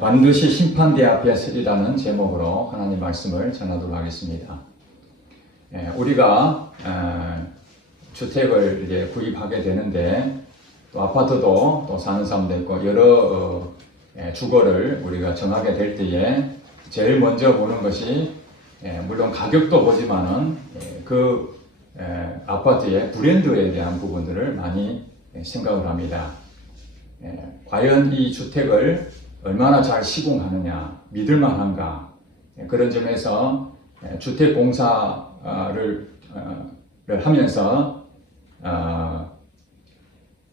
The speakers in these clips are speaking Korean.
반드시 심판대 앞에 서리라는 제목으로 하나님 말씀을 전하도록 하겠습니다. 우리가 주택을 이제 구입하게 되는데 또 아파트도 또 사는 사람도 있고 여러 주거를 우리가 정하게 될 때에 제일 먼저 보는 것이 물론 가격도 보지만은 그 아파트의 브랜드에 대한 부분들을 많이 생각을 합니다. 과연 이 주택을 얼마나 잘 시공하느냐, 믿을만한가, 그런 점에서 주택공사를 하면서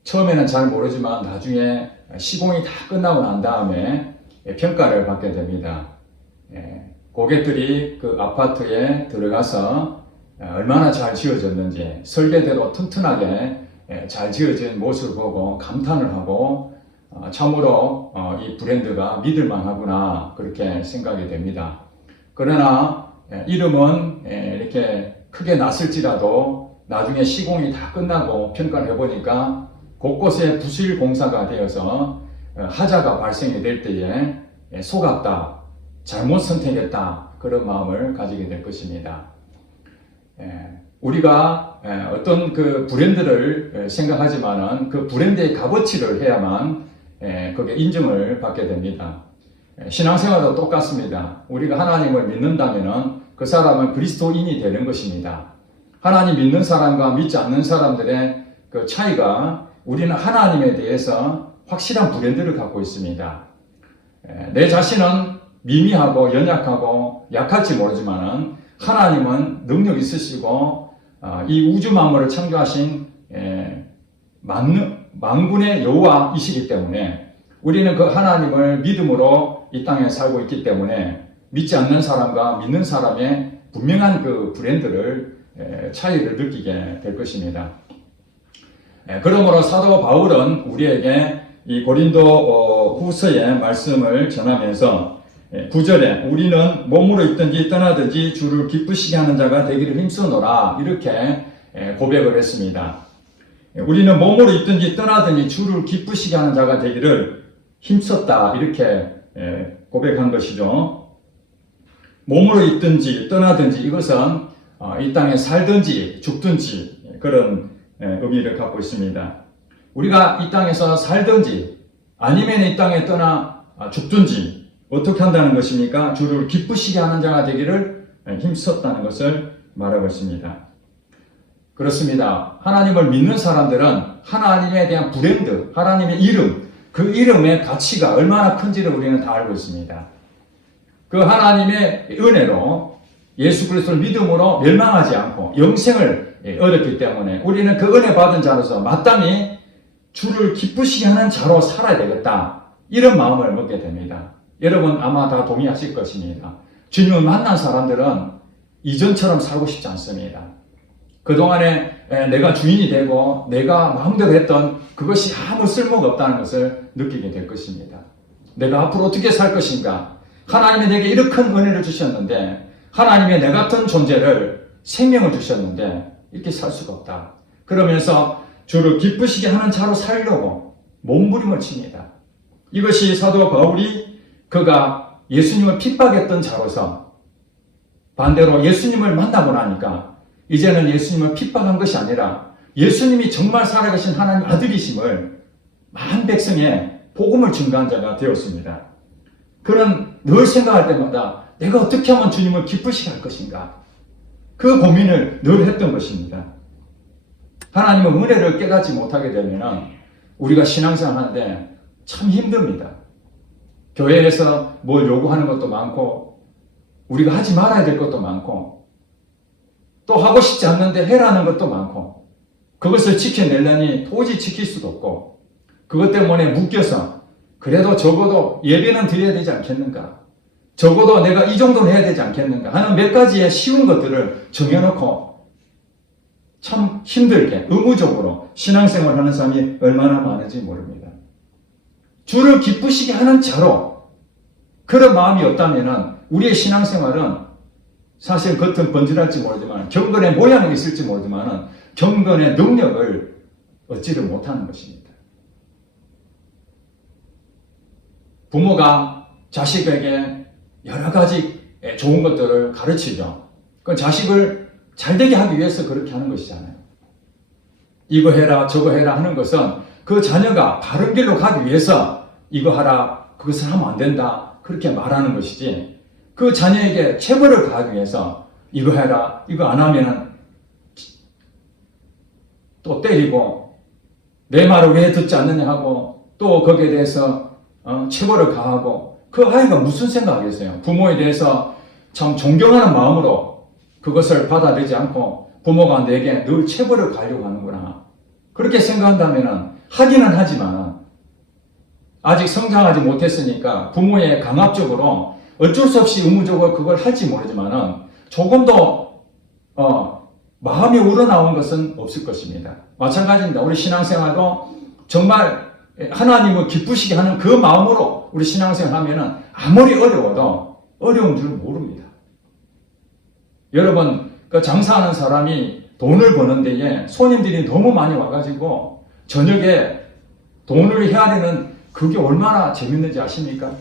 처음에는 잘 모르지만 나중에 시공이 다 끝나고 난 다음에 평가를 받게 됩니다. 고객들이 그 아파트에 들어가서 얼마나 잘 지어졌는지 설계대로 튼튼하게 잘 지어진 모습을 보고 감탄을 하고 참으로 이 브랜드가 믿을만하구나 그렇게 생각이 됩니다. 그러나 이름은 이렇게 크게 났을지라도 나중에 시공이 다 끝나고 평가를 해보니까 곳곳에 부실 공사가 되어서 하자가 발생이 될 때에 속았다, 잘못 선택했다 그런 마음을 가지게 될 것입니다. 우리가 어떤 그 브랜드를 생각하지만은 그 브랜드의 값어치를 해야만 그게 인정을 받게 됩니다. 신앙생활도 똑같습니다. 우리가 하나님을 믿는다면은 그 사람은 그리스도인이 되는 것입니다. 하나님 믿는 사람과 믿지 않는 사람들의 그 차이가 우리는 하나님에 대해서 확실한 브랜드를 갖고 있습니다. 내 자신은 미미하고 연약하고 약할지 모르지만은 하나님은 능력 있으시고 이 우주 만물을 창조하신 만군의 여호와이시기 때문에 우리는 그 하나님을 믿음으로 이 땅에 살고 있기 때문에 믿지 않는 사람과 믿는 사람의 분명한 그 브랜드를 차이를 느끼게 될 것입니다. 그러므로 사도 바울은 우리에게 이 고린도 후서의 말씀을 전하면서 9절에 우리는 몸으로 있든지 떠나든지 주를 기쁘시게 하는 자가 되기를 힘쓰노라 이렇게 고백을 했습니다. 우리는 몸으로 있든지 떠나든지 주를 기쁘시게 하는 자가 되기를 힘썼다 이렇게 고백한 것이죠. 몸으로 있든지 떠나든지 이것은 이 땅에 살든지 죽든지 그런 의미를 갖고 있습니다. 우리가 이 땅에서 살든지 아니면 이 땅에 떠나 죽든지 어떻게 한다는 것입니까? 주를 기쁘시게 하는 자가 되기를 힘썼다는 것을 말하고 있습니다. 그렇습니다. 하나님을 믿는 사람들은 하나님에 대한 브랜드, 하나님의 이름, 그 이름의 가치가 얼마나 큰지를 우리는 다 알고 있습니다. 그 하나님의 은혜로 예수 그리스도를 믿음으로 멸망하지 않고 영생을 얻었기 때문에 우리는 그 은혜 받은 자로서 마땅히 주를 기쁘시게 하는 자로 살아야 되겠다. 이런 마음을 먹게 됩니다. 여러분 아마 다 동의하실 것입니다. 주님을 만난 사람들은 이전처럼 살고 싶지 않습니다. 그동안에 내가 주인이 되고 내가 마음대로 했던 그것이 아무 쓸모가 없다는 것을 느끼게 될 것입니다. 내가 앞으로 어떻게 살 것인가? 하나님이 내게 이렇게 큰 은혜를 주셨는데 하나님의 내 같은 존재를 생명을 주셨는데 이렇게 살 수가 없다. 그러면서 주를 기쁘시게 하는 자로 살려고 몸부림을 칩니다. 이것이 사도 바울이 그가 예수님을 핍박했던 자로서 반대로 예수님을 만나고 나니까 이제는 예수님을 핍박한 것이 아니라 예수님이 정말 살아계신 하나님 아들이심을 많은 백성에 복음을 증거한 자가 되었습니다. 그는 늘 생각할 때마다 내가 어떻게 하면 주님을 기쁘시게 할 것인가? 그 고민을 늘 했던 것입니다. 하나님의 은혜를 깨닫지 못하게 되면 우리가 신앙생활 하는데 참 힘듭니다. 교회에서 뭘 요구하는 것도 많고 우리가 하지 말아야 될 것도 많고 또 하고 싶지 않는데 해라는 것도 많고 그것을 지켜내려니 도저히 지킬 수도 없고 그것 때문에 묶여서 그래도 적어도 예배는 드려야 되지 않겠는가? 적어도 내가 이 정도는 해야 되지 않겠는가? 하는 몇 가지의 쉬운 것들을 정해놓고 참 힘들게 의무적으로 신앙생활을 하는 사람이 얼마나 많은지 모릅니다. 주를 기쁘시게 하는 자로 그런 마음이 없다면 우리의 신앙생활은 사실 겉은 번지랄지 모르지만 경건의 모양이 있을지 모르지만 경건의 능력을 얻지를 못하는 것입니다. 부모가 자식에게 여러 가지 좋은 것들을 가르치죠. 그 자식을 잘되게 하기 위해서 그렇게 하는 것이잖아요. 이거 해라 저거 해라 하는 것은 그 자녀가 바른 길로 가기 위해서 이거 하라 그것을 하면 안 된다 그렇게 말하는 것이지, 그 자녀에게 체벌을 가하기 위해서 이거 해라 이거 안 하면은 또 때리고 내 말을 왜 듣지 않느냐 하고 또 거기에 대해서 체벌을 가하고, 그 아이가 무슨 생각하겠어요? 부모에 대해서 참 존경하는 마음으로 그것을 받아들이지 않고 부모가 내게 늘 체벌을 가려고 하는구나 그렇게 생각한다면 하기는 하지만 아직 성장하지 못했으니까 부모의 강압적으로 어쩔 수 없이 의무적으로 그걸 할지 모르지만 조금 더 마음이 우러나온 것은 없을 것입니다. 마찬가지입니다. 우리 신앙생활도 정말 하나님을 기쁘시게 하는 그 마음으로 우리 신앙생활 하면은 아무리 어려워도 어려운 줄 모릅니다. 여러분, 그 장사하는 사람이 돈을 버는 데에 손님들이 너무 많이 와가지고 저녁에 돈을 해야 되는 그게 얼마나 재밌는지 아십니까?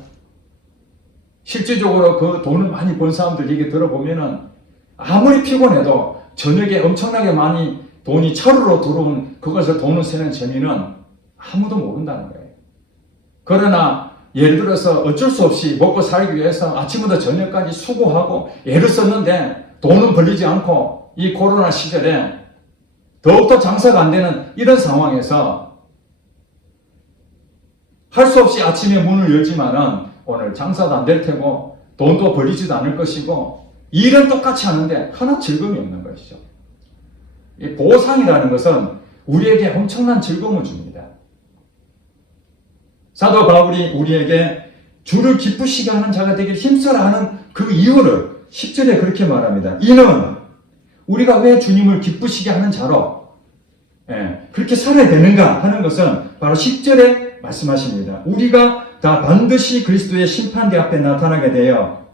실질적으로 그 돈을 많이 번 사람들 얘기 들어보면은 아무리 피곤해도 저녁에 엄청나게 많이 돈이 차로로 들어온 그것을 돈을 세는 재미는 아무도 모른다는 거예요. 그러나 예를 들어서 어쩔 수 없이 먹고 살기 위해서 아침부터 저녁까지 수고하고 애를 썼는데 돈은 벌리지 않고 이 코로나 시절에 더욱더 장사가 안 되는 이런 상황에서 할 수 없이 아침에 문을 열지만은 오늘 장사도 안 될 테고 돈도 벌리지도 않을 것이고 일은 똑같이 하는데 하나 즐거움이 없는 것이죠. 이 보상이라는 것은 우리에게 엄청난 즐거움을 줍니다. 사도 바울이 우리에게 주를 기쁘시게 하는 자가 되길 힘써라 하는 그 이유를 10절에 그렇게 말합니다. 이는 우리가 왜 주님을 기쁘시게 하는 자로 그렇게 살아야 되는가 하는 것은 바로 10절에 말씀하십니다. 우리가 다 반드시 그리스도의 심판대 앞에 나타나게 되어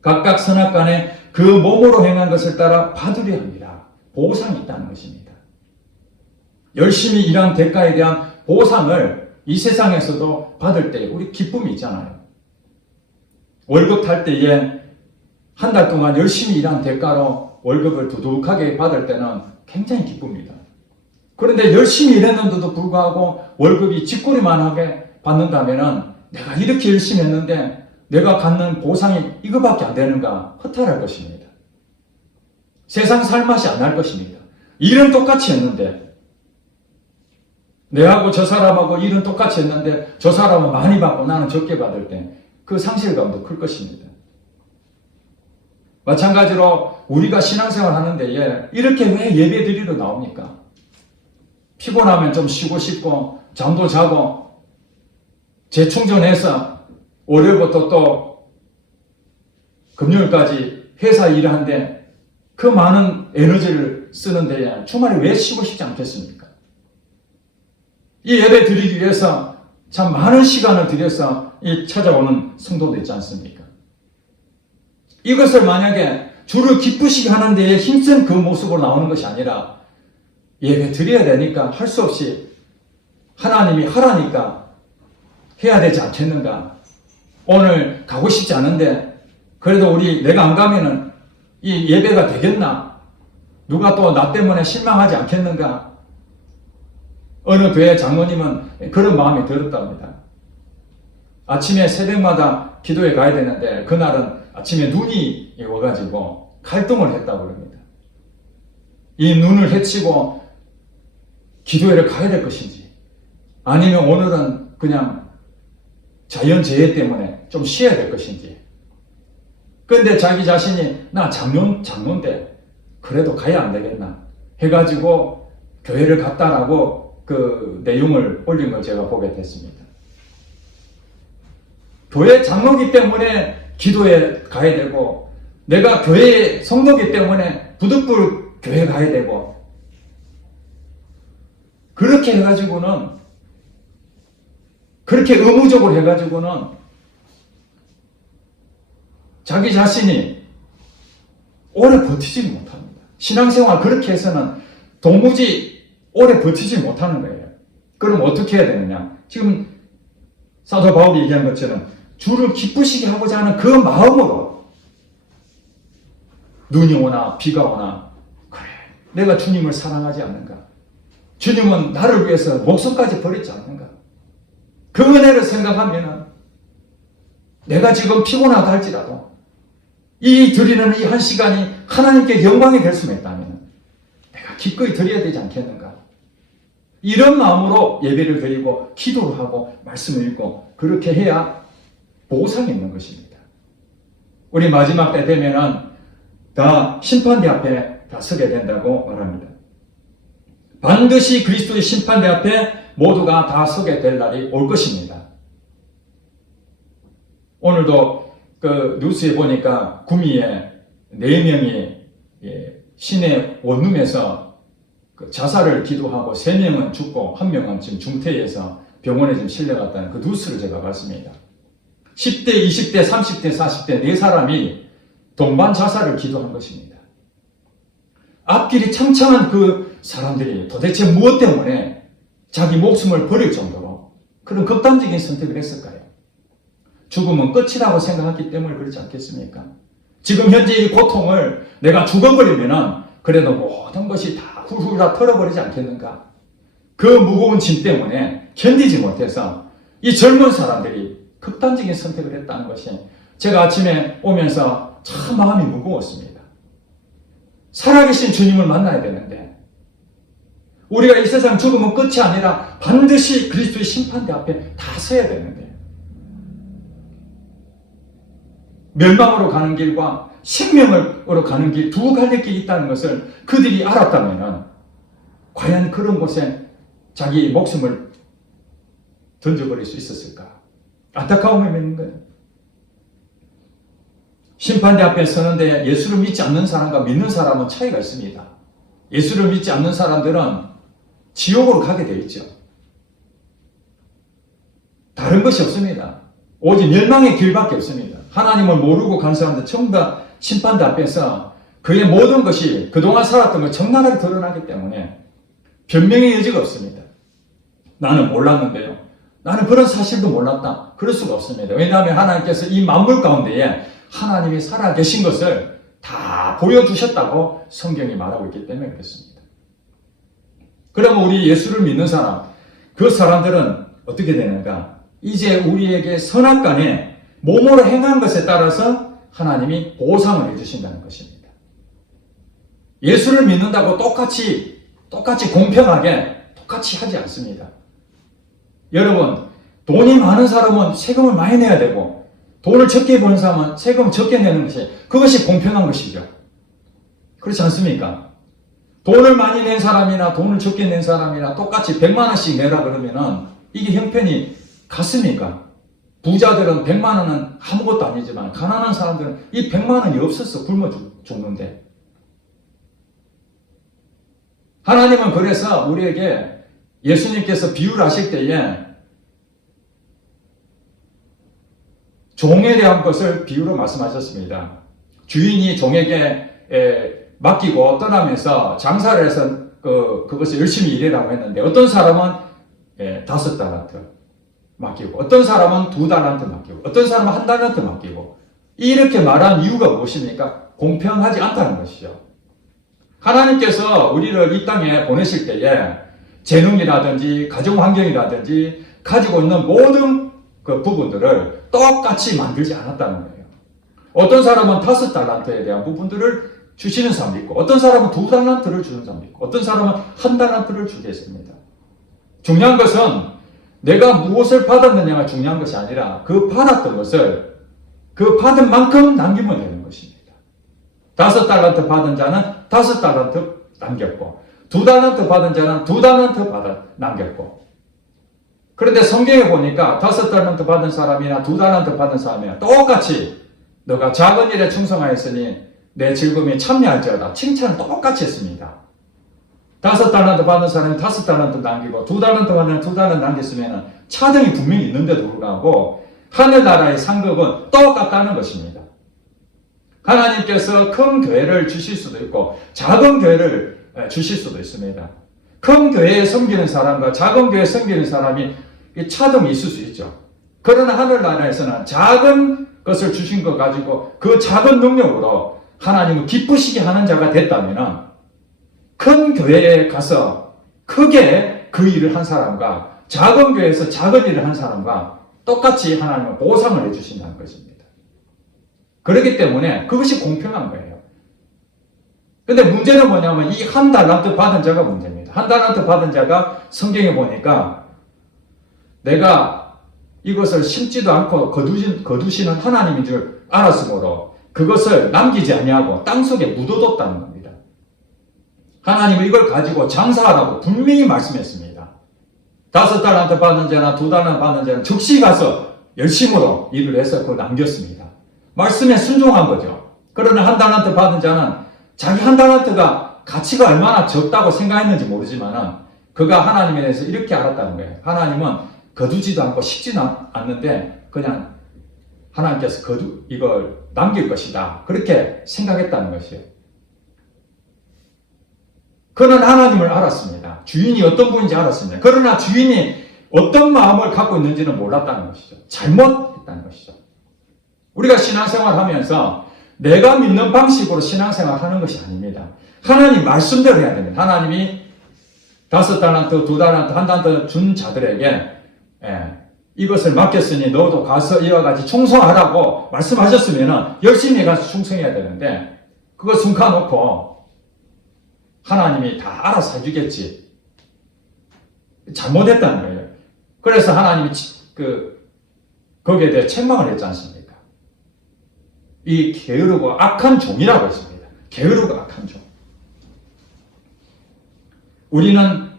각각 선악간에 그 몸으로 행한 것을 따라 받으려 합니다. 보상이 있다는 것입니다. 열심히 일한 대가에 대한 보상을 이 세상에서도 받을 때 우리 기쁨이 있잖아요. 월급 탈 때에 한 달 동안 열심히 일한 대가로 월급을 두둑하게 받을 때는 굉장히 기쁩니다. 그런데 열심히 일했는데도 불구하고 월급이 쥐꼬리만하게 받는다면 내가 이렇게 열심히 했는데 내가 갖는 보상이 이거밖에 안 되는가 허탈할 것입니다. 세상 살맛이 안 날 것입니다. 일은 똑같이 했는데 내하고 저 사람하고 일은 똑같이 했는데 저 사람은 많이 받고 나는 적게 받을 때 그 상실감도 클 것입니다. 마찬가지로 우리가 신앙생활 하는 데에 이렇게 왜 예배 드리러 나옵니까? 피곤하면 좀 쉬고 싶고 잠도 자고 재충전해서 월요일부터 또 금요일까지 회사 일을 하는데 그 많은 에너지를 쓰는 데에 주말에 왜 쉬고 싶지 않겠습니까? 이 예배 드리기 위해서 참 많은 시간을 들여서 이 찾아오는 성도도 있지 않습니까? 이것을 만약에 주를 기쁘시게 하는 데에 힘쓴 그 모습으로 나오는 것이 아니라 예배 드려야 되니까 할 수 없이 하나님이 하라니까 해야 되지 않겠는가? 오늘 가고 싶지 않은데 그래도 내가 안 가면은 이 예배가 되겠나? 누가 또 나 때문에 실망하지 않겠는가? 어느 교회 장로님은 그런 마음이 들었답니다. 아침에 새벽마다 기도에 가야 되는데 그날은 아침에 눈이 와가지고 갈등을 했다고 그럽니다. 이 눈을 헤치고 기도회를 가야 될 것인지 아니면 오늘은 그냥 자연재해 때문에 좀 쉬어야 될 것인지. 그런데 자기 자신이 나 장로인데 그래도 가야 안 되겠나 해가지고 교회를 갔다라고 그 내용을 올린 걸 제가 보게 됐습니다. 교회 장로기 때문에 기도에 가야 되고 내가 교회 성도기 때문에 부득불 교회 가야 되고 그렇게 해가지고는 그렇게 의무적으로 해가지고는 자기 자신이 오래 버티지 못합니다. 신앙생활 그렇게 해서는 도무지 오래 버티지 못하는 거예요. 그럼 어떻게 해야 되느냐? 지금 사도 바울이 얘기한 것처럼 주를 기쁘시게 하고자 하는 그 마음으로 눈이 오나 비가 오나 그래 내가 주님을 사랑하지 않는가? 주님은 나를 위해서 목숨까지 버렸지 않는가? 그 은혜를 생각하면 내가 지금 피곤하다 할지라도 이 드리는 이 한 시간이 하나님께 영광이 될 수만 있다면 내가 기꺼이 드려야 되지 않겠는가? 이런 마음으로 예배를 드리고 기도를 하고 말씀을 읽고 그렇게 해야 보상이 있는 것입니다. 우리 마지막 때 되면은 다 심판대 앞에 다 서게 된다고 말합니다. 반드시 그리스도의 심판대 앞에 모두가 다 서게 될 날이 올 것입니다. 오늘도 그 뉴스에 보니까 구미에 4명이 시내 원룸에서 자살을 기도하고 3명은 죽고 1명은 지금 중태에서 병원에 지금 실려갔다는 그 뉴스를 제가 봤습니다. 10대, 20대, 30대, 40대 4사람이 동반 자살을 기도한 것입니다. 앞길이 창창한 그 사람들이 도대체 무엇 때문에 자기 목숨을 버릴 정도로 그런 극단적인 선택을 했을까요? 죽음은 끝이라고 생각했기 때문에 그렇지 않겠습니까? 지금 현재 이 고통을 내가 죽어버리면은 그래도 모든 것이 다 훌훌 다 털어버리지 않겠는가? 그 무거운 짐 때문에 견디지 못해서 이 젊은 사람들이 극단적인 선택을 했다는 것이 제가 아침에 오면서 참 마음이 무거웠습니다. 살아계신 주님을 만나야 되는데 우리가 이 세상 죽으면 끝이 아니라 반드시 그리스도의 심판대 앞에 다 서야 되는데 멸망으로 가는 길과 생명으로 가는 길 두 갈래 길이 있다는 것을 그들이 알았다면 과연 그런 곳에 자기 목숨을 던져버릴 수 있었을까? 안타까움이 있는 거예요. 심판대 앞에 서는데 예수를 믿지 않는 사람과 믿는 사람은 차이가 있습니다. 예수를 믿지 않는 사람들은 지옥으로 가게 되어 있죠. 다른 것이 없습니다. 오직 멸망의 길밖에 없습니다. 하나님을 모르고 간 사람들 전부 다 심판대 앞에서 그의 모든 것이 그동안 살았던 것 적나라하게 드러나기 때문에 변명의 여지가 없습니다. 나는 몰랐는데요. 나는 그런 사실도 몰랐다. 그럴 수가 없습니다. 왜냐하면 하나님께서 이 만물 가운데에 하나님이 살아계신 것을 다 보여주셨다고 성경이 말하고 있기 때문에 그렇습니다. 그러면 우리 예수를 믿는 사람, 그 사람들은 어떻게 되는가? 이제 우리에게 선악간에 몸으로 행한 것에 따라서 하나님이 보상을 해주신다는 것입니다. 예수를 믿는다고 똑같이 공평하게 똑같이 하지 않습니다. 여러분, 돈이 많은 사람은 세금을 많이 내야 되고 돈을 적게 버는 사람은 세금을 적게 내는 것이 그것이 공평한 것이죠. 그렇지 않습니까? 돈을 많이 낸 사람이나 돈을 적게 낸 사람이나 똑같이 100만 원씩 내라 그러면은 이게 형편이 같습니까? 부자들은 100만 원은 아무것도 아니지만 가난한 사람들은 이 100만 원이 없어서 굶어 죽는데 하나님은 그래서 우리에게 예수님께서 비유를 하실 때에 종에 대한 것을 비유로 말씀하셨습니다. 주인이 종에게 맡기고 떠나면서 장사를 해서 그것을 열심히 일하라고 했는데 어떤 사람은 5달란트 맡기고 어떤 사람은 2달란트 맡기고 어떤 사람은 1달란트 맡기고 이렇게 말한 이유가 무엇입니까? 공평하지 않다는 것이죠. 하나님께서 우리를 이 땅에 보내실 때에 재능이라든지 가정환경이라든지 가지고 있는 모든 그 부분들을 똑같이 만들지 않았다는 거예요. 어떤 사람은 5달란트에 대한 부분들을 주시는 사람도 있고 어떤 사람은 2달란트를 주는 사람도 있고 어떤 사람은 1달란트를 주겠습니다. 중요한 것은 내가 무엇을 받았느냐가 중요한 것이 아니라 그 받았던 것을 그 받은 만큼 남기면 되는 것입니다. 5달란트 받은 자는 5달란트 남겼고 2달란트 받은 자는 2달란트 남겼고 그런데 성경에 보니까 5달란트 받은 사람이나 2달란트 받은 사람이나 똑같이 너가 작은 일에 충성하였으니 내 즐거움에 참여할지어다 칭찬을 똑같이 했습니다. 5달란트 받은 사람이 5달란트 남기고 2달란트 받는 2달란트 남겼으면 차등이 분명히 있는데도 불구하고 하늘나라의 상급은 똑같다는 것입니다. 하나님께서 큰 교회를 주실 수도 있고 작은 교회를 주실 수도 있습니다. 큰 교회에 섬기는 사람과 작은 교회에 섬기는 사람이 차등이 있을 수 있죠. 그러나 하늘나라에서는 작은 것을 주신 것 가지고 그 작은 능력으로 하나님을 기쁘시게 하는 자가 됐다면 큰 교회에 가서 크게 그 일을 한 사람과 작은 교회에서 작은 일을 한 사람과 똑같이 하나님은 보상을 해주신다는 것입니다. 그렇기 때문에 그것이 공평한 거예요. 근데 문제는 뭐냐면 이 한 달란트 받은 자가 문제입니다. 한 달란트 받은 자가 성경에 보니까 내가 이것을 심지도 않고 거두시는 하나님인 줄 알았으므로 그것을 남기지 아니하고 땅속에 묻어뒀다는 겁니다. 하나님은 이걸 가지고 장사하라고 분명히 말씀했습니다. 5달란트 받은 자나 2달란트 받은 자는 즉시 가서 열심으로 일을 해서 그걸 남겼습니다. 말씀에 순종한 거죠. 그러나 한 달란트 받은 자는 자기 한 달란트가 가치가 얼마나 적다고 생각했는지 모르지만 그가 하나님에 대해서 이렇게 알았다는 거예요. 하나님은 거두지도 않고 식지는 않는데 그냥 하나님께서 이걸 남길 것이다. 그렇게 생각했다는 것이에요. 그는 하나님을 알았습니다. 주인이 어떤 분인지 알았습니다. 그러나 주인이 어떤 마음을 갖고 있는지는 몰랐다는 것이죠. 잘못했다는 것이죠. 우리가 신앙생활 하면서 내가 믿는 방식으로 신앙생활 하는 것이 아닙니다. 하나님 말씀대로 해야 됩니다. 하나님이 5달란트, 2달란트, 1달란트 준 자들에게 이것을 맡겼으니 너도 가서 이와 같이 충성하라고 말씀하셨으면 열심히 가서 충성해야 되는데 그거 숨가놓고 하나님이 다 알아서 해주겠지. 잘못했다는 거예요. 그래서 하나님이 거기에 대해 책망을 했지 않습니까? 이 게으르고 악한 종이라고 했습니다. 게으르고 악한 종. 우리는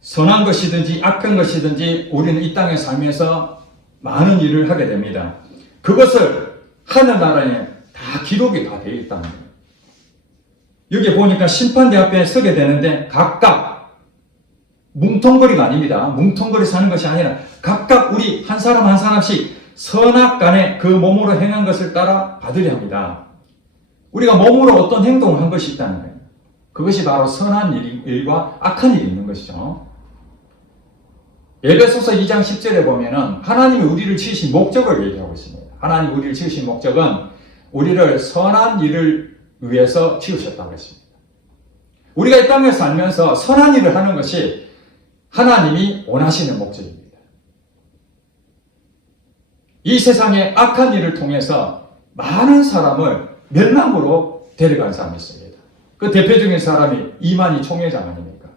선한 것이든지 악한 것이든지 우리는 이 땅에 살면서 많은 일을 하게 됩니다. 그것을 하늘나라에 다 기록이 다 되어 있다는 거예요. 여기 보니까 심판대 앞에 서게 되는데 각각 뭉텅거리가 아닙니다. 뭉텅거리 사는 것이 아니라 각각 우리 한 사람 한 사람씩 선악간에 그 몸으로 행한 것을 따라 받으려 합니다. 우리가 몸으로 어떤 행동을 한 것이 있다는 거예요. 그것이 바로 선한 일과 악한 일이 있는 것이죠. 에베소서 2장 10절에 보면은 하나님이 우리를 지으신 목적을 얘기하고 있습니다. 하나님이 우리를 지으신 목적은 우리를 선한 일을 위해서 지으셨다고 했습니다. 우리가 이 땅에 살면서 선한 일을 하는 것이 하나님이 원하시는 목적입니다. 이 세상에 악한 일을 통해서 많은 사람을 멸망으로 데려간 사람이 있습니다. 그 대표적인 사람이 이만희 총회장 아닙니까?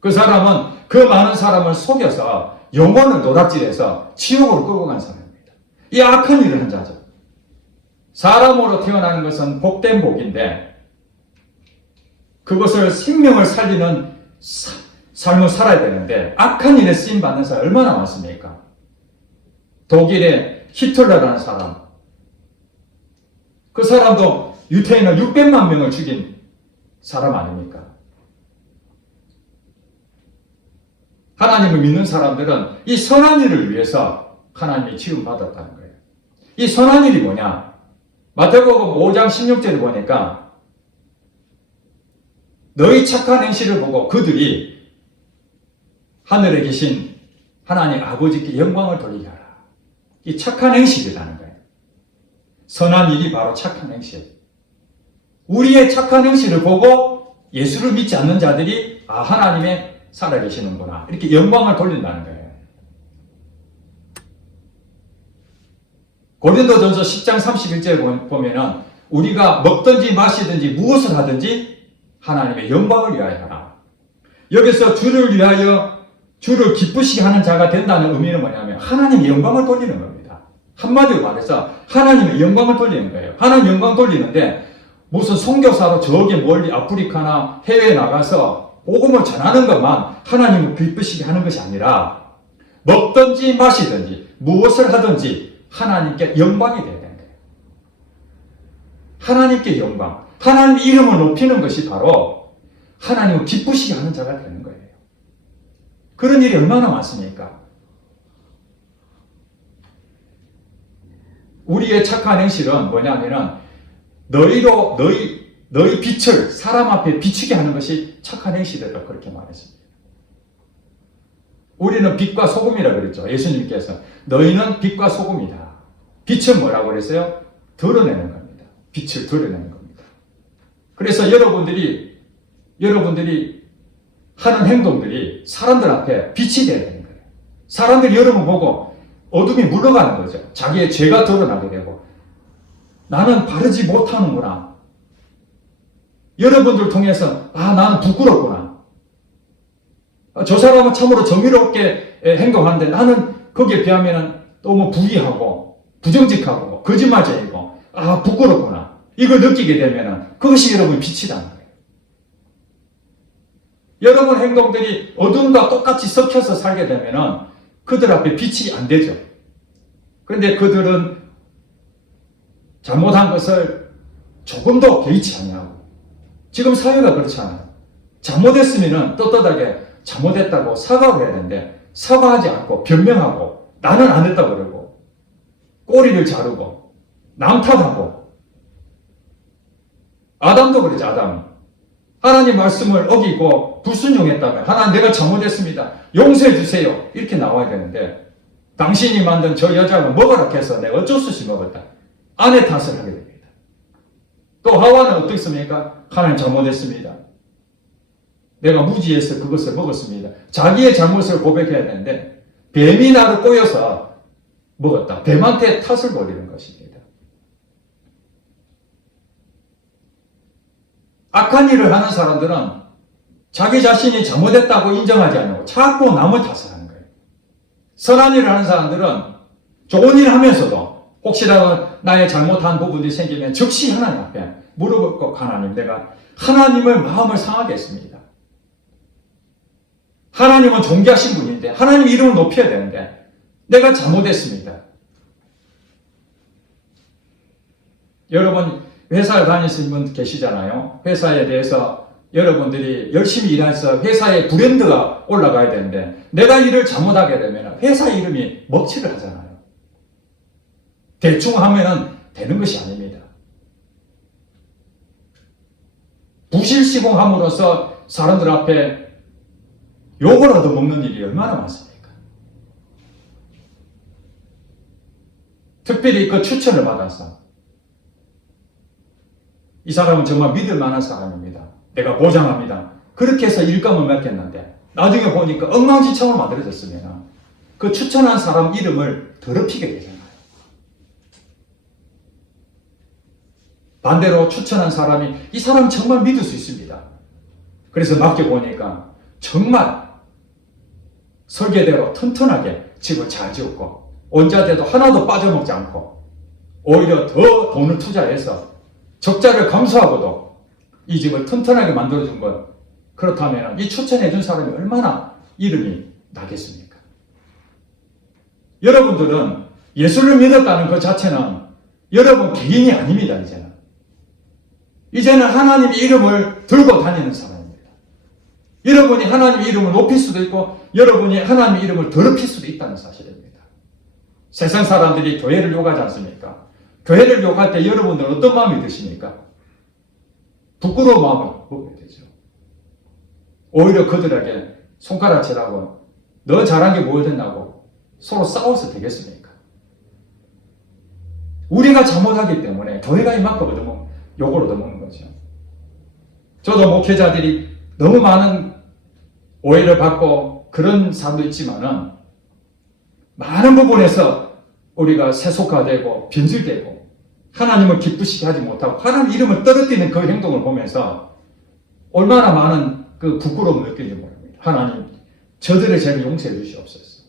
그 사람은 그 많은 사람을 속여서 영혼을 노략질해서 지옥으로 끌고 간 사람입니다. 이 악한 일을 한 자죠. 사람으로 태어나는 것은 복된 복인데 그것을 생명을 살리는 삶을 살아야 되는데 악한 일에 쓰임받는 사람이 얼마나 많습니까? 독일의 히틀러라는 사람, 그 사람도 유태인을 600만 명을 죽인 사람 아닙니까? 하나님을 믿는 사람들은 이 선한 일을 위해서 하나님이 지음받았다는 거예요. 이 선한 일이 뭐냐? 마태복음 5장 16절에 보니까 너희 착한 행실을 보고 그들이 하늘에 계신 하나님 아버지께 영광을 돌리게 하라. 이 착한 행실이라는 거예요. 선한 일이 바로 착한 행실. 우리의 착한 행실을 보고 예수를 믿지 않는 자들이 하나님의 살아계시는구나. 이렇게 영광을 돌린다는 거예요. 고린도전서 10장 31절에 보면은 우리가 먹든지 마시든지 무엇을 하든지 하나님의 영광을 위하여 하라. 여기서 주를 위하여 주를 기쁘시게 하는 자가 된다는 의미는 뭐냐면 하나님의 영광을 돌리는 겁니다. 한마디로 말해서 하나님의 영광을 돌리는 거예요. 하나님 영광 돌리는데 무슨 선교사로 저기 멀리 아프리카나 해외에 나가서 복음을 전하는 것만 하나님을 기쁘시게 하는 것이 아니라 먹든지 마시든지 무엇을 하든지 하나님께 영광이 되어야 되는 거예요. 하나님께 영광, 하나님 이름을 높이는 것이 바로 하나님을 기쁘시게 하는 자가 되는 거예요. 그런 일이 얼마나 많습니까? 우리의 착한 행실은 뭐냐면은 너희 빛을 사람 앞에 비추게 하는 것이 착한 행실이라고 그렇게 말했습니다. 우리는 빛과 소금이라 그랬죠. 예수님께서 너희는 빛과 소금이다. 빛은 뭐라고 그랬어요? 드러내는 겁니다. 빛을 드러내는 겁니다. 그래서 여러분들이 하는 행동들이 사람들 앞에 빛이 되어야 되는 거예요. 사람들이 여러분 보고 어둠이 물러가는 거죠. 자기의 죄가 드러나게 되고 나는 바르지 못하는구나. 여러분들 통해서 나는 부끄럽구나. 저 사람은 참으로 정의롭게 행동하는데 나는 거기에 비하면 너무 부의하고 부정직하고 거짓말쟁이고 부끄럽구나. 이걸 느끼게 되면 그것이 여러분 빛이라는 거예요. 여러분 행동들이 어둠과 똑같이 섞여서 살게 되면 그들 앞에 빛이 안 되죠. 그런데 그들은 잘못한 것을 조금도 개의치 아니하고 지금 사회가 그렇지 않아요. 잘못했으면 떳떳하게 잘못했다고 사과를 해야 되는데 사과하지 않고 변명하고 나는 안 했다고 그러고 꼬리를 자르고 남 탓하고 아담도 그러지. 아담 하나님 말씀을 어기고 불순종했다면 하나님 내가 잘못했습니다. 용서해 주세요. 이렇게 나와야 되는데 당신이 만든 저 여자가 먹으라 해서 내가 어쩔 수 없이 먹었다. 아내 탓을 하게 됩니다. 또 하와는 어떻습니까? 하나님 잘못했습니다. 내가 무지해서 그것을 먹었습니다. 자기의 잘못을 고백해야 되는데 뱀이 나를 꼬여서 먹었다. 뱀한테 탓을 벌이는 것입니다. 악한 일을 하는 사람들은 자기 자신이 잘못했다고 인정하지 않고 자꾸 남을 탓을 하는 거예요. 선한 일을 하는 사람들은 좋은 일을 하면서도 혹시라도 나의 잘못한 부분이 생기면 즉시 하나님 앞에 무릎을 꿇고 하나님 내가 하나님을 마음을 상하게 했습니다. 하나님은 존귀하신 분인데 하나님 이름을 높여야 되는데 내가 잘못했습니다. 여러분 회사에 다니시는 분 계시잖아요. 회사에 대해서 여러분들이 열심히 일해서 회사의 브랜드가 올라가야 되는데 내가 일을 잘못하게 되면 회사 이름이 먹칠을 하잖아요. 대충 하면 되는 것이 아닙니다. 부실시공함으로써 사람들 앞에 욕을 얻어먹는 일이 얼마나 많습니까? 특별히 그 추천을 받아서 이 사람은 정말 믿을 만한 사람입니다. 내가 보장합니다. 그렇게 해서 일감을 맡겼는데 나중에 보니까 엉망진창으로 만들어졌으면 그 추천한 사람 이름을 더럽히게 되잖아요. 반대로 추천한 사람이 이 사람 정말 믿을 수 있습니다. 그래서 맡겨보니까 정말 설계대로 튼튼하게 집을 잘 지었고 원자재도 하나도 빠져먹지 않고 오히려 더 돈을 투자해서 적자를 감수하고도 이 집을 튼튼하게 만들어준 것. 그렇다면 이 추천해준 사람이 얼마나 이름이 나겠습니까? 여러분들은 예수를 믿었다는 그 자체는 여러분 개인이 아닙니다. 이제는 하나님의 이름을 들고 다니는 사람입니다. 여러분이 하나님의 이름을 높일 수도 있고 여러분이 하나님의 이름을 더럽힐 수도 있다는 사실입니다. 세상 사람들이 교회를 욕하지 않습니까? 교회를 욕할 때 여러분들은 어떤 마음이 드십니까? 부끄러운 마음을 먹게 되죠. 오히려 그들에게 손가락질하고 너 잘한 게 뭐가 된다고 서로 싸워서 되겠습니까? 우리가 잘못하기 때문에 교회가 이만큼 욕을 얻어먹는 거죠. 저도 목회자들이 너무 많은 오해를 받고 그런 사람도 있지만은 많은 부분에서 우리가 세속화되고 변질되고 하나님을 기쁘시게 하지 못하고 하나님 이름을 떨어뜨리는 그 행동을 보면서 얼마나 많은 그 부끄러움을 느끼는지 모릅니다. 하나님 저들의 죄를 용서해 주시옵소서.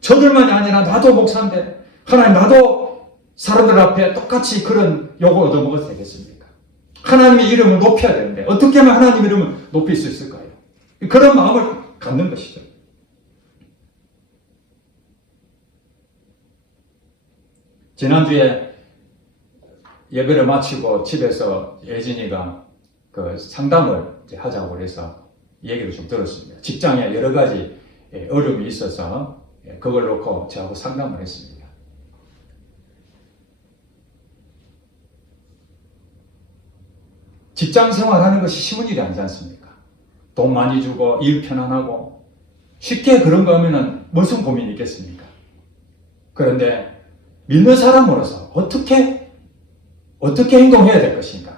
저들만이 아니라 나도 목사인데 하나님 나도 사람들 앞에 똑같이 그런 욕을 얻어먹어도 되겠습니까? 하나님의 이름을 높여야 되는데 어떻게 하면 하나님의 이름을 높일 수 있을까요? 그런 마음을 갖는 것이죠. 지난주에 예배를 마치고 집에서 예진이가 그 상담을 하자고 그래서 얘기를 좀 들었습니다. 직장에 여러 가지 어려움이 있어서 그걸 놓고 저하고 상담을 했습니다. 직장 생활하는 것이 쉬운 일이 아니지 않습니까? 돈 많이 주고 일 편안하고 쉽게 그런 거 하면은 무슨 고민이 있겠습니까? 그런데 믿는 사람으로서 어떻게 행동해야 될 것인가?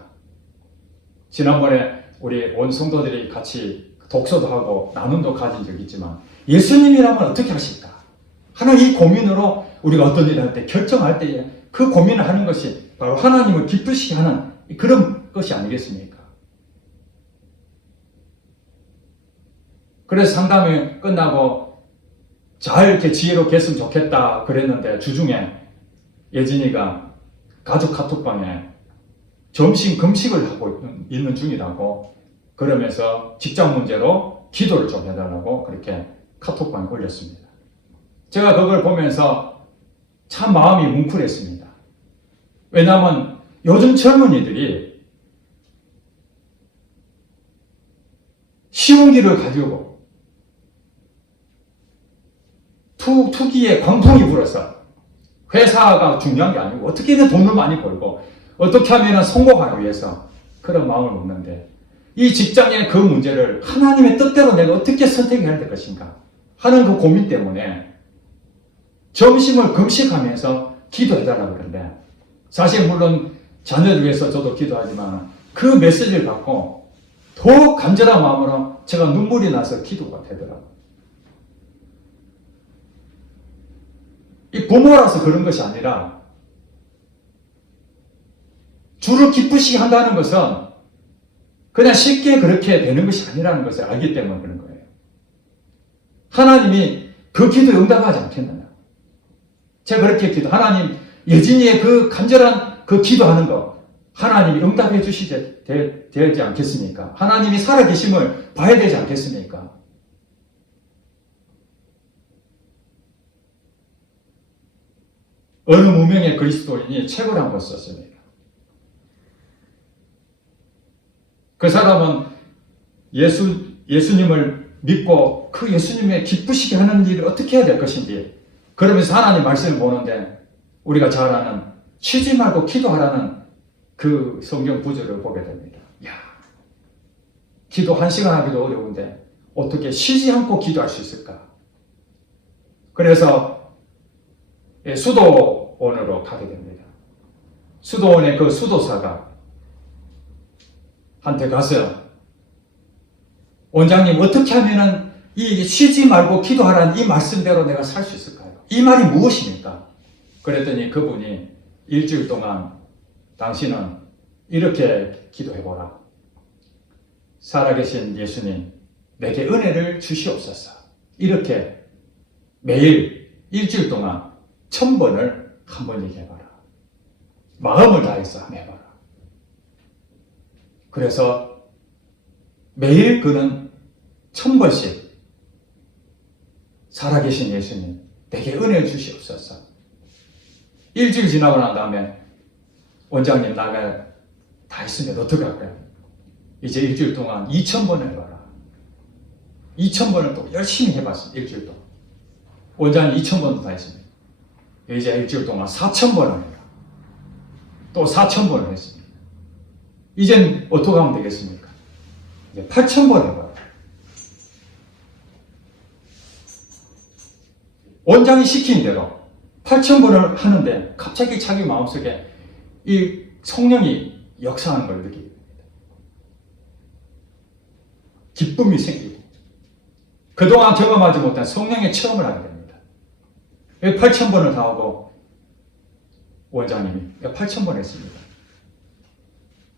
지난번에 우리 온 성도들이 같이 독서도 하고 나눔도 가진 적이 있지만 예수님이라면 어떻게 하실까? 하는 이 고민으로 우리가 어떤 일을 할 때 결정할 때에 그 고민을 하는 것이 바로 하나님을 기쁘시게 하는 그런 것이 아니겠습니까? 그래서 상담이 끝나고 잘 이렇게 지혜롭게 했으면 좋겠다 그랬는데 주중에 예진이가 가족 카톡방에 점심 금식을 하고 있는 중이라고 그러면서 직장 문제로 기도를 좀 해달라고 그렇게 카톡방에 올렸습니다. 제가 그걸 보면서 참 마음이 뭉클했습니다. 왜냐하면 요즘 젊은이들이 쉬운 길을 가지고 투기에 광풍이 불어서 회사가 중요한 게 아니고 어떻게든 돈을 많이 벌고 어떻게 하면 성공하기 위해서 그런 마음을 먹는데 이 직장의 그 문제를 하나님의 뜻대로 내가 어떻게 선택해야 될 것인가 하는 그 고민 때문에 점심을 금식하면서 기도해달라고 그러는데 사실 물론 자녀를 위해서 저도 기도하지만 그 메시지를 받고 더욱 간절한 마음으로 제가 눈물이 나서 기도가 되더라고요. 이 부모라서 그런 것이 아니라 주를 기쁘시게 한다는 것은 그냥 쉽게 그렇게 되는 것이 아니라는 것을 알기 때문에 그런 거예요. 하나님이 그 기도에 응답하지 않겠느냐. 제가 그렇게 하나님 예진이의 그 간절한 그 기도하는 거 하나님이 응답해 주시지 되지 않겠습니까? 하나님이 살아계심을 봐야 되지 않겠습니까? 어느 무명의 그리스도인이 책을 한번 썼습니다. 그 사람은 예수님을 믿고 그 예수님의 기쁘시게 하는 일을 어떻게 해야 될 것인지 그러면서 하나님 말씀을 보는데 우리가 잘 아는 쉬지 말고 기도하라는 그 성경 구절을 보게 됩니다. 야, 기도 1시간 하기도 어려운데 어떻게 쉬지 않고 기도할 수 있을까? 그래서 수도원으로 가게 됩니다. 수도원의 그 수도사가 한테 가서 원장님 어떻게 하면은 이 쉬지 말고 기도하라는 이 말씀대로 내가 살 수 있을까요? 이 말이 무엇입니까? 그랬더니 그분이 일주일 동안 당신은 이렇게 기도해보라. 살아계신 예수님 내게 은혜를 주시옵소서. 이렇게 매일 일주일 동안 1000번을 한 번 얘기해봐라. 마음을 다해서 한번 해봐라. 그래서 매일 그는 1000번씩 살아계신 예수님 내게 은혜를 주시옵소서. 일주일 지나고 난 다음에 원장님 나가 다 했으면 어떻게 할까요? 이제 일주일 동안 2000번을 해봐라. 2000번을 또 열심히 해봤습니다. 일주일 동안. 원장님 2000번도 다 했습니다. 이제 일주일 동안 4000번을 해요. 또 4000번을 했습니다. 이젠 어떻게 하면 되겠습니까? 이제 8000번 해봐요. 원장이 시킨 대로 8000번을 하는데 갑자기 자기 마음속에 이 성령이 역사하는 걸 느끼게 됩니다. 기쁨이 생기고 그동안 경험하지 못한 성령의 체험을 하게 됩니다. 8000번을 다 하고 원장님이 8000번 했습니다.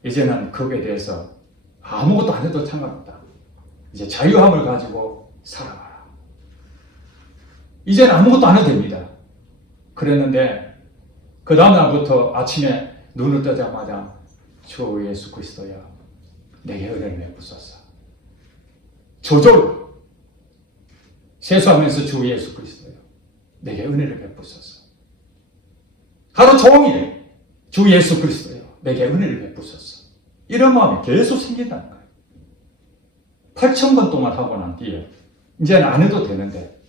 이제는 그거에 대해서 아무것도 안 해도 상관없다. 이제 자유함을 가지고 살아가라. 이제는 아무것도 안 해도 됩니다. 그랬는데 그 다음날부터 아침에 눈을 뜨자마자 주 예수 그리스도여 내게 은혜를 베푸소서. 저절로 세수하면서 주 예수 그리스도여 내게 은혜를 베푸소서. 하루 종일 주 예수 그리스도여 내게 은혜를 베푸소서. 이런 마음이 계속 생긴다는 거예요. 8000번 동안 하고 난 뒤에 이제는 안 해도 되는데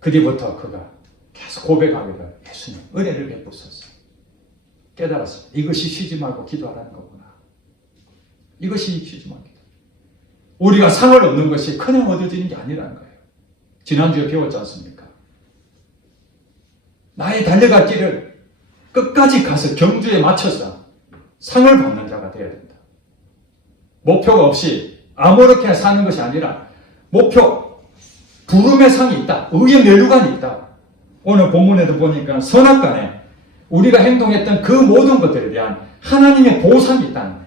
그 뒤부터 그가 계속 고백하게 돼요. 예수님 은혜를 베푸소서. 깨달았습니다. 이것이 쉬지 말고 기도하라는 거구나. 이것이 쉬지 말고 기도. 우리가 상을 얻는 것이 그냥 얻어지는 게 아니라는 거예요. 지난주에 배웠지 않습니까? 나의 달려갈 길을 끝까지 가서 경주에 맞춰서 상을 받는 자가 되어야 된다. 목표가 없이 아무렇게나 사는 것이 아니라 목표, 부름의 상이 있다. 의의 면류관이 있다. 오늘 본문에도 보니까 선악간에 우리가 행동했던 그 모든 것들에 대한 하나님의 보상이 있다는 거예요.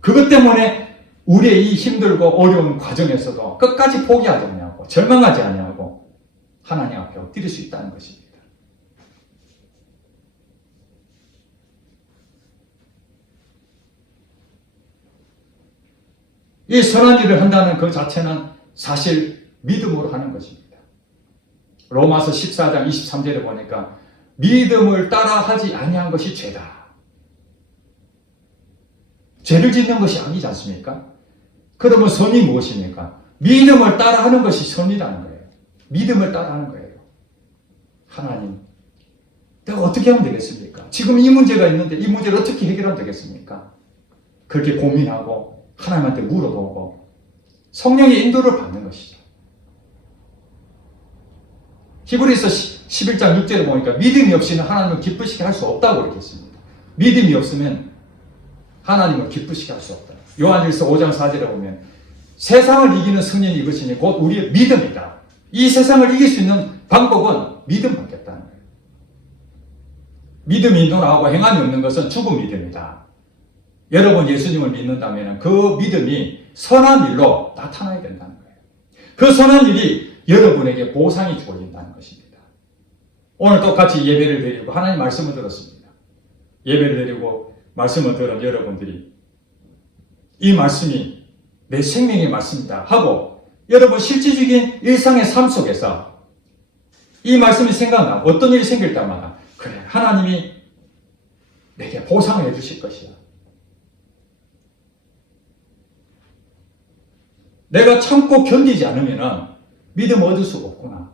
그것 때문에 우리의 이 힘들고 어려운 과정에서도 끝까지 포기하지 않냐고, 절망하지 않냐고 하나님 앞에 엎드릴 수 있다는 것입니다. 이 선한 일을 한다는 그 자체는 사실 믿음으로 하는 것입니다. 로마서 14장 23절에 보니까 믿음을 따라 하지 아니한 것이 죄다. 죄를 짓는 것이 아니지 않습니까? 그러면 선이 무엇입니까? 믿음을 따라 하는 것이 선이라는 거예요. 믿음을 따라 하는 거예요. 하나님, 내가 어떻게 하면 되겠습니까? 지금 이 문제가 있는데 이 문제를 어떻게 해결하면 되겠습니까? 그렇게 고민하고 하나님한테 물어보고 성령의 인도를 받는 것이죠. 히브리서 11장 6절에 보니까 믿음이 없이는 하나님을 기쁘시게 할 수 없다고 그렇게 했습니다. 믿음이 없으면 하나님을 기쁘시게 할 수 없다. 요한일서 5장 4절에 보면 세상을 이기는 승리는 이것이니 곧 우리의 믿음이다. 이 세상을 이길 수 있는 방법은 믿음밖에 없다는 거예요. 믿음이 인도하고 행함이 없는 것은 죽은 믿음이다. 여러분 예수님을 믿는다면 그 믿음이 선한 일로 나타나야 된다는 거예요. 그 선한 일이 여러분에게 보상이 주어진다는 것입니다. 오늘 똑같이 예배를 드리고 하나님 말씀을 들었습니다. 예배를 드리고 말씀을 들은 여러분들이 이 말씀이 내 생명의 말씀이다 하고 여러분 실질적인 일상의 삶 속에서 이 말씀이 생각나 어떤 일이 생길 때마다 그래 하나님이 내게 보상을 해주실 것이야. 내가 참고 견디지 않으면 믿음 얻을 수가 없구나.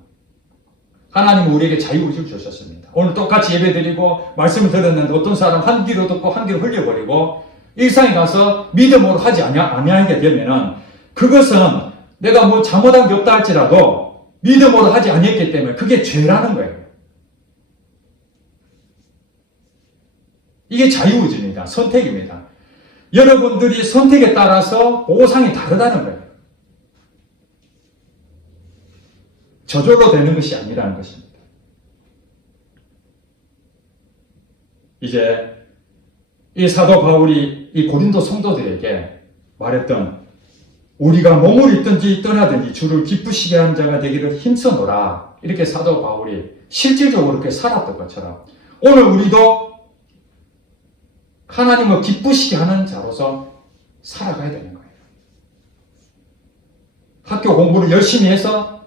하나님은 우리에게 자유의지를 주셨습니다. 오늘 똑같이 예배드리고 말씀을 들었는데 어떤 사람 한 귀로 듣고 한 귀로 흘려버리고 일상에 가서 믿음으로 하지 아니하게 되면 그것은 내가 뭐 잘못한 게 없다 할지라도 믿음으로 하지 아니했기 때문에 그게 죄라는 거예요. 이게 자유의지입니다. 선택입니다. 여러분들이 선택에 따라서 보상이 다르다는 거예요. 저절로 되는 것이 아니라는 것입니다. 이제 이 사도 바울이 이 고린도 성도들에게 말했던 우리가 몸을 있든지 떠나든지 주를 기쁘시게 하는 자가 되기를 힘써노라. 이렇게 사도 바울이 실질적으로 그렇게 살았던 것처럼 오늘 우리도 하나님을 기쁘시게 하는 자로서 살아가야 되는 거예요. 학교 공부를 열심히 해서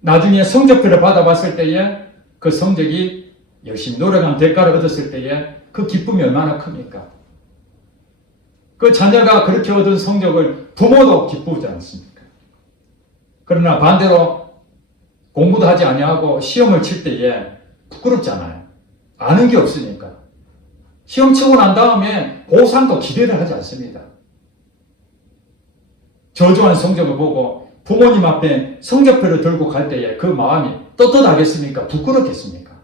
나중에 성적표를 받아봤을 때에 그 성적이 열심히 노력한 대가를 얻었을 때에 그 기쁨이 얼마나 큽니까? 그 자녀가 그렇게 얻은 성적을 부모도 기쁘지 않습니까? 그러나 반대로 공부도 하지 아니하고 시험을 칠 때에 부끄럽잖아요. 아는 게 없으니까. 시험 치고 난 다음에 보상도 기대를 하지 않습니다. 저조한 성적을 보고 부모님 앞에 성적표를 들고 갈 때에 그 마음이 떳떳하겠습니까? 부끄럽겠습니까?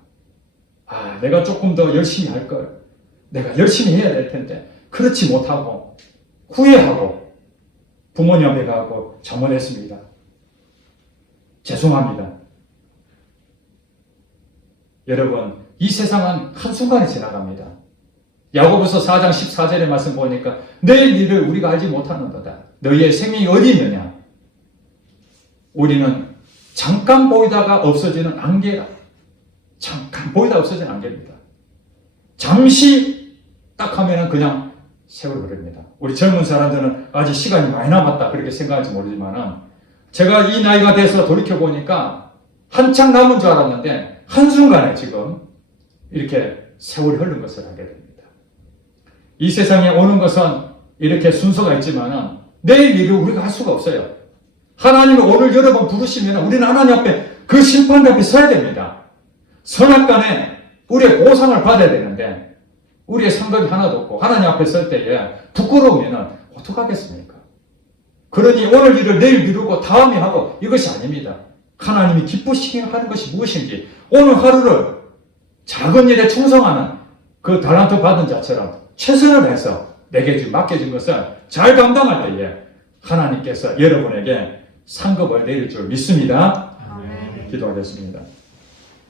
아, 내가 조금 더 열심히 할 걸. 내가 열심히 해야 될 텐데. 그렇지 못하고 후회하고 부모님 앞에 가고 잘못했습니다. 죄송합니다. 여러분, 이 세상은 한순간에 지나갑니다. 야고보서 4장 14절의 말씀 보니까 내일 일을 우리가 알지 못하는도다. 너희의 생명이 어디 있느냐? 우리는 잠깐 보이다가 없어지는 안개다. 잠깐 보이다가 없어지는 안개입니다. 잠시 딱 하면 그냥 세월 흐릅니다. 우리 젊은 사람들은 아직 시간이 많이 남았다 그렇게 생각할지 모르지만 제가 이 나이가 돼서 돌이켜보니까 한창 남은 줄 알았는데 한순간에 지금 이렇게 세월이 흐른 것을 알게 됩니다. 이 세상에 오는 것은 이렇게 순서가 있지만 내일 일을 우리가 할 수가 없어요. 하나님이 오늘 여러분 부르시면 우리는 하나님 앞에 그 심판 앞에 서야 됩니다. 선악간에 우리의 보상을 받아야 되는데 우리의 상급이 하나도 없고 하나님 앞에 설 때에 부끄러우면 어떡하겠습니까? 그러니 오늘 일을 내일 미루고 다음에 하고 이것이 아닙니다. 하나님이 기쁘시게 하는 것이 무엇인지 오늘 하루를 작은 일에 충성하는 그 달란트 받은 자처럼 최선을 다해서 내게 지금 맡겨진 것을 잘 감당할 때에 하나님께서 여러분에게 상급을 내릴 줄 믿습니다. 기도하겠습니다.